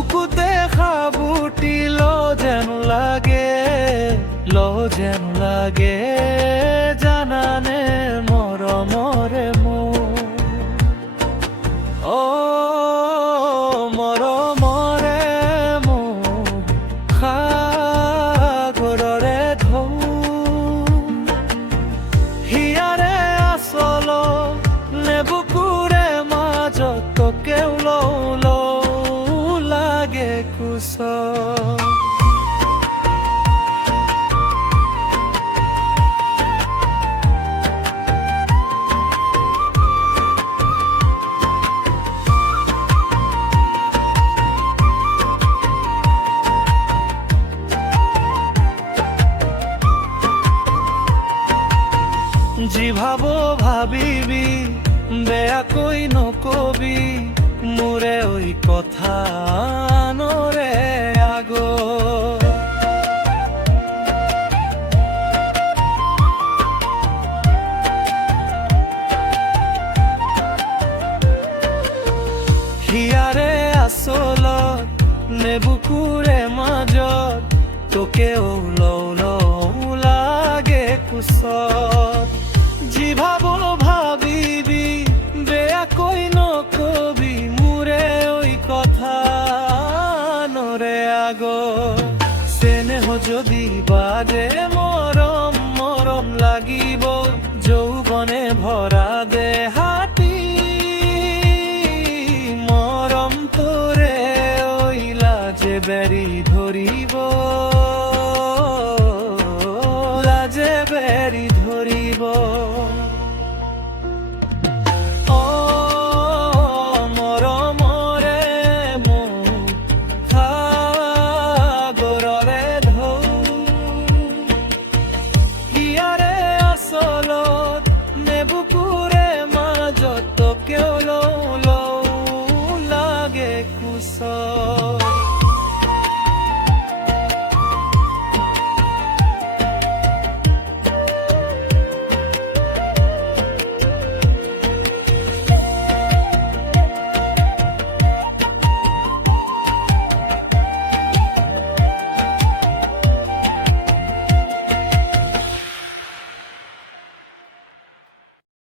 বুকুতে খাবুটি লো যেন লাগে জানানে মৰমৰে ও মৰমৰে সাগৰৰে ঢৌ হিয়াৰে আচল নে বুকুৰে মাজত তোকেও লৌ লাগে কুচ যি ভাবো ভাবিবি বেয়াকৈ নকবি মোৰে ওই কথা নৰে আগো হিয়াৰে আচলত নে বুকুৰে মাজত তোকেও লৌ লাগে কুচত যি ভাবো ভাবিবি বেয়াকৈ নকবি মোৰে ওই কথা নৰে আগো চেনেহ যদি বাদে মৰম লাগিব যৌৱনে ভৰা দেহাতি মৰম তোৰে ওই লাজে বেৰি ধৰিব লাজে বেৰি ধৰিব বুকুৰে মাজত তোকেও লৌ লাগে কুচ